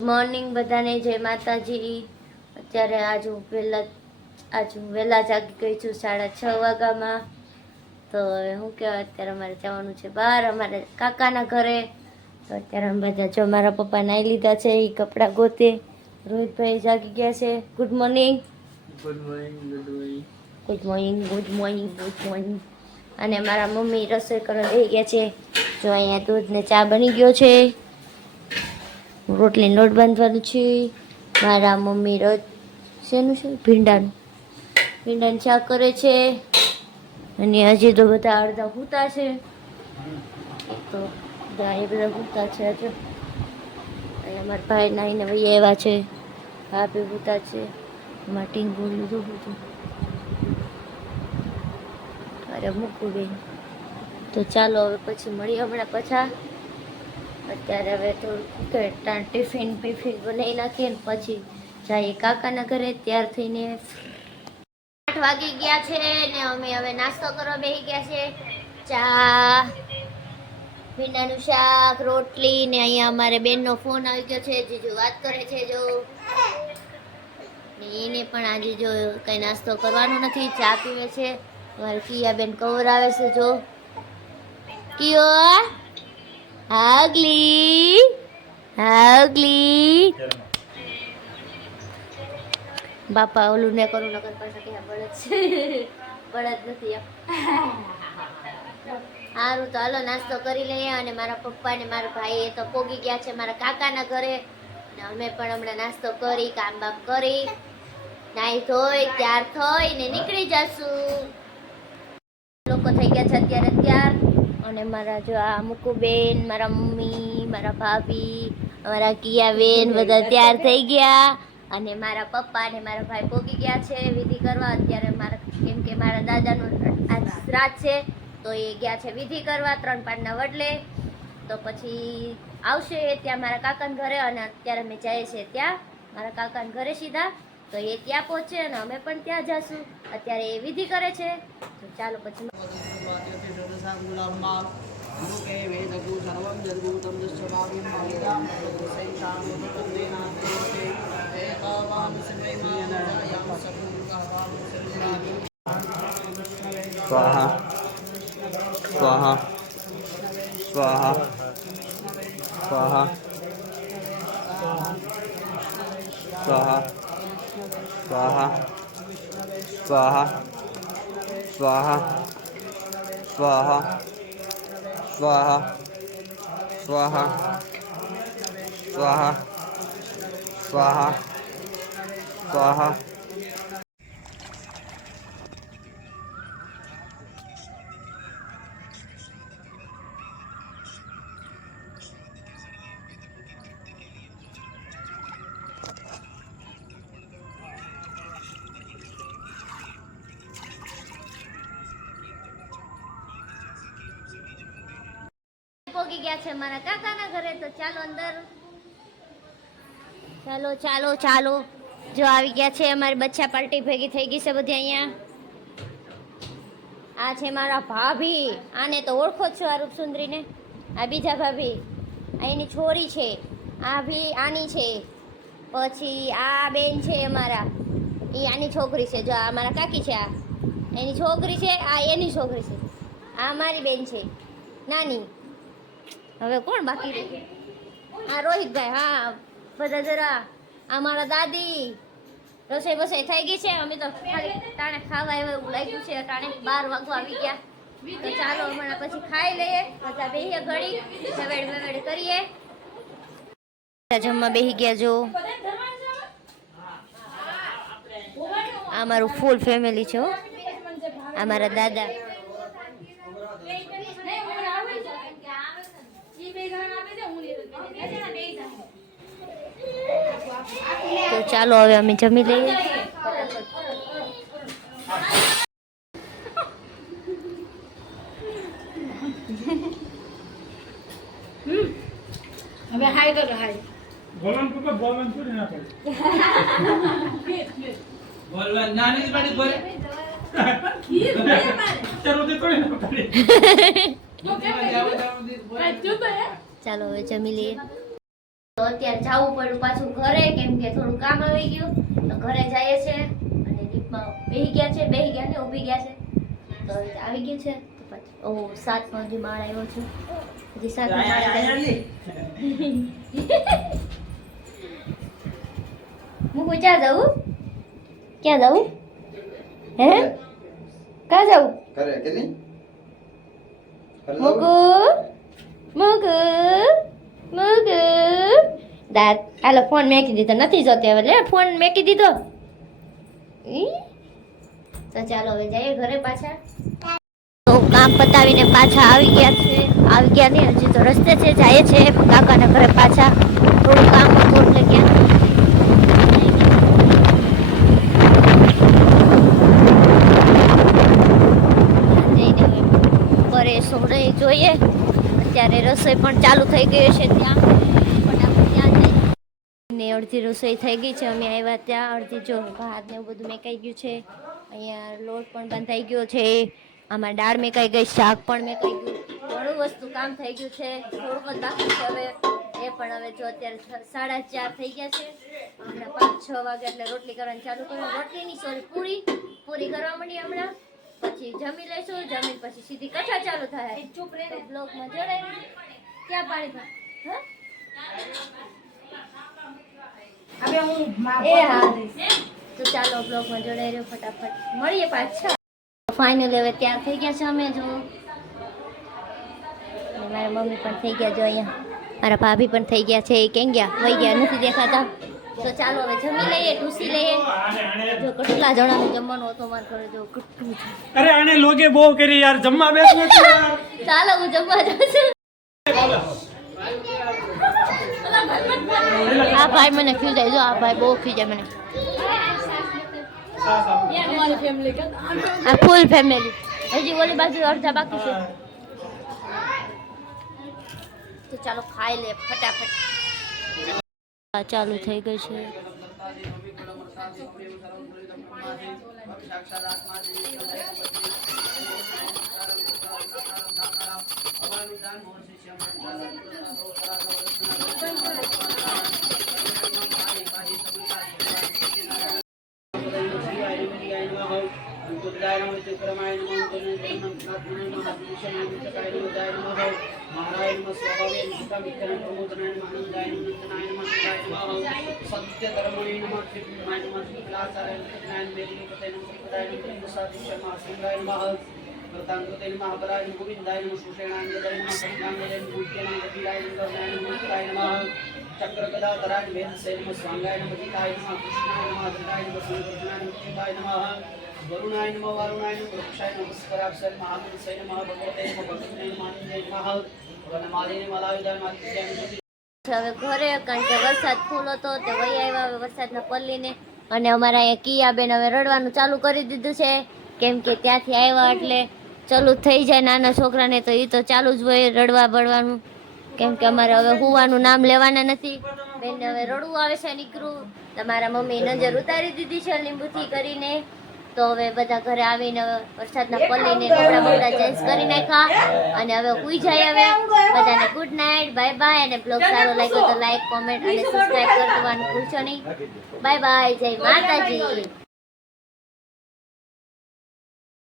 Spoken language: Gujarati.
મોર્નિંગ બધાને જય માતાજી। અત્યારે હું વહેલા જાગી ગઈ છું 6:30 વાગ્યામાં। તો શું કહેવાય, અત્યારે અમારે જવાનું છે બહાર અમારે કાકાના ઘરે। તો અત્યારે અમે બધા જો મારા પપ્પા નાઈ લીધા છે, એ કપડાં ગોતે, રોહિતભાઈ જાગી ગયા છે। Good morning good morning good morning good morning good morning good morning. અને મારા મમ્મી રસોઈ કરવા બેસી ગયા છે। જો અહીંયા દૂધ ને ચા બની ગયો છે, રોટલી લોટ બાંધવાનું છે। મારા મમ્મી શેનું છે, ભીંડાનું શાક કરે છે। અને હજી તો બધા અડધા સૂતા છે, તો એ બધા સૂતા છે હજુ। અને મારા ભાઈ નાઈને વહી આવ્યા છે, ભાભી સૂતા છે, એમાં ટીંગું લીધું બધું। અરે મૂકું બેન, તો ચાલો હવે પછી મળીએ હમણાં પાછા। અત્યારે હવે થોડું ટિફિન બનાવી નાખીએ ને પછી જઈએ કાકાના ઘરે। ત્યાર થઈને 8 વાગી ગયા છે ને અમે હવે નાસ્તો કરવા બેસી ગયા છે। ચા, ભીંડાનું શાક, રોટલી ને અહીંયા અમારે બેનનો ફોન આવી ગયો છે, જીજુ વાત કરે છે જો ને એને પણ આજે જો કઈ નાસ્તો કરવાનો નથી, ચા પીવે છે। અમારે કિયા બેન કવર આવે છે જો, કિયો હાગલી બાપા ઓલું ને કરું નકર પાછા કે બળદ છે, બળદ નથી। સારું તો હાલો નાસ્તો કરી લઈએ। અને મારા પપ્પા ને મારા ભાઈ એ તો પોગી ગયા છે મારા કાકાના ઘરે, અને અમે પણ હમણાં નાસ્તો કરી કામ બામ કરી નાઈ ધોઈ તૈયાર થઈને નીકળી જશું। લોકો થઈ ગયા છે અત્યારે તૈયાર। અને મારા જો આ મુકુબેન, મારા મમ્મી, મારા ભાભી, અમારા કિયાબેન બધા તૈયાર થઈ ગયા। અને મારા પપ્પા અને મારા ભાઈ પોગી ગયા છે વિધિ કરવા અત્યારે। કેમ કે મારા દાદાનું આજ શ્રાદ્ધ છે, તો એ ગયા છે વિધિ કરવા 3 પાનના વડલે। તો પછી આવશે ત્યાં મારા કાકાના ઘરે, અને અત્યારે અમે જઈએ છીએ ત્યાં મારા કાકાના ઘરે સીધા। તો એ ત્યાં પહોંચે અને અમે પણ ત્યાં જશું। અત્યારે એ વિધિ કરે છે, તો ચાલો પછી स्वाहा स्वाहा स्वाहा स्वाहा स्वाहा स्वाहा स्वाहा स्वाहा स्वाहा स्वाहा स्वाहा स्वाहा स्वाहा स्वाहा। પોગી ગયા છે મારા કાકાના ઘરે, તો ચાલો અંદર, ચાલો ચાલો ચાલો। જો આવી ગયા છે અમારી બચ્ચા પાર્ટી ભેગી થઈ ગઈ છે બધી અહીંયા। આ છે મારા ભાભી, આને તો ઓળખો છો આ રૂપસુંદરીને। આ બીજા ભાભી, આ એની છોરી છે, આ ભી આની છે, પછી આ બેન છે અમારા, એ આની છોકરી છે। જો આ મારા કાકી છે, આ એની છોકરી છે, આ એની છોકરી છે, આ મારી બેન છે નાની। હવે કોણ બાકી રહે? આ રોહિતભાઈ, હા બધા જરા। આ મારા દાદી, રસોઈ બસોઈ થઈ ગઈ છે, અમે તો ખાલી ટાણે ખાવા એવું લાગ્યું છે, ટાણે 12 વાગવા આવી ગયા। તો ચાલો હમણાં પછી ખાઈ લઈએ, બધા બેહીએ ઘડી વેવેડ કરીએ। જમવા બેહી ગયા જો, આ મારું ફૂલ ફેમિલી છે, આ મારા દાદા। તો ચાલો હવે અમે જમી લઈએ। હવે હાય કરો હાય બોલવાનું તો બોલવાનું થોડી ના પડે બોલવાનું નાની પાડી બોલે ખીર બોલે મારે ચલો દે થોડી ના પડે ચાલો હવે જમી લઈએ। તો અત્યારે જવું પડ્યું પાછું ઘરે, કેમ કે થોડું કામ આવી ગયું તો ઘરે જઈએ છે. અને લીફ્ટમાં બેસી ગયા છે, ને ઊભી ગયા છે તો હવે આવી ગયું છે. તો પાછું ઓ 7 હજી માળ આવ્યો છે, હજી 7 માળ આવ્યો. હું ક્યાં જાઉં? ક્યાં જાઉં? હે ક્યાં જાઉં? કરે કે નહીં? મુગુ મુગુ મુગુ દાદ હાલો ફોન મેકી દીધો, નથી જોતી હવે. લે ફોન મેકી દીધો. ઈ? તો ચાલો હવે જઈએ ઘરે પાછા. તો કામ પતાવીને પાછા આવી ગયા ને હજી તો રસ્તે છે, જાય છે કાકાના ઘરે પાછા. થોડું કામ હતું એટલે ક્યાં સોડે જોઈએ. અત્યારે રસોઈ પણ ચાલુ થઈ ગઈ છે ત્યાં. ફટાફટ ત્યાં જઈને અડધી રસોઈ થઈ ગઈ છે. અમે આવ્યા ત્યાં અડધી જો ભાત ને એવું બધું મેકાઈ ગયું છે. અહીંયા લોટ પણ બંધાઈ ગયો છે. આમાં દાળ મેકાઈ ગઈ, શાક પણ મેકાઈ ગયું, ઘણું વસ્તુ કામ થઈ ગયું છે. થોડુંક જ બાકી છે હવે. એ પણ હવે જો અત્યારે 4:30 થઈ ગયા છે. હમણાં 5-6 વાગે એટલે રોટલી કરવાની ચાલુ કર્યું. રોટલીની સોરી પૂરી કરવા માંડી હમણાં. પછી જમી લઈશું, જમીન પછી સીધી કથા ચાલુ થાય. ચૂપ રહે બ્લોગમાં જોડાય. ક્યાં પાણી ભર? એ હા તો ચાલો બ્લોગમાં જોડાઈ રહ્યો. ફટાફટ મળીએ પાછા. ફાઇનલી હવે તૈયાર થઈ ગયા છે અમે જો. અને મારા મમ્મી પણ થઈ ગયા જો અહીંયા. મારા ભાભી પણ થઈ ગયા છે. એ કેમ ગયા? વહી ગયા, નથી દેખાતા. તો ચાલો હવે જમી લઈએ, ટૂસી લઈએ. જો કેટલા જણાનું જમવાનું હતું મારા ઘરે, જો કેટલું છે. અરે આને લોગે બહુ કરી યાર, જમવા બેસ નથી યાર. ચાલો હું જમવા જાઉં છું. આ ભાઈ મને ખીજાય, જો આ ભાઈ બહુ ખીજાય મને. આ ફૂલ ફેમિલી. હજી ઓલી બાજુ અડધા બાકી છે. તો ચાલો ખાઈ લે ફટાફટ. ચાલુ થઈ ગઈ છે. ચક્રકલાધરાય વેદસેન સ્વાંગાય નમઃ જીતાય નમઃ કૃષ્ણાય નમઃ ધરાય નમઃ સંકર્ષણાય નમઃ જીતાય નમઃ વરુણાય નમઃ વારુણાય નમઃ વૃક્ષાય નમઃ સ્કરાક્ષય મહામનસાય નમઃ ભગવતે નમઃ ભગવતે નમઃ નમઃ વનમાલિની મલાયુધાય માતિજ્ઞાન. હવે ઘરે કારણ કે વરસાદ ફૂલ હતો તે વહી આવ્યા હવે વરસાદના પલ્લીને. અને અમારા અહીંયા કિયાબેન હવે રડવાનું ચાલુ કરી દીધું છે, કેમ કે ત્યાંથી આવ્યા એટલે ચાલુ થઈ જાય નાના છોકરાને, તો એ તો ચાલુ જ હોય રડવા બળવાનું. કેમ કે અમારે હવે હુવાનું નામ લેવાના નથી. બેનને હવે રડવું આવે છે નીકળું. તમારા મમ્મી નજર ઉતારી દીધી છે લીંબુથી કરીને. તો હવે બધા ઘરે આવીને વરસાદના પલ્લીને કપડા બપડા ચેન્જ કરી નાખ્યા અને હવે સુઈ જાય. હવે બધાને ગુડ નાઇટ, બાય બાય. અને બ્લોગ સારો લાગ્યો તો લાઈક, કોમેન્ટ અને સબસ્ક્રાઇબ કરવાનું ભૂલશો નહીં. બાય બાય, જય માતાજી.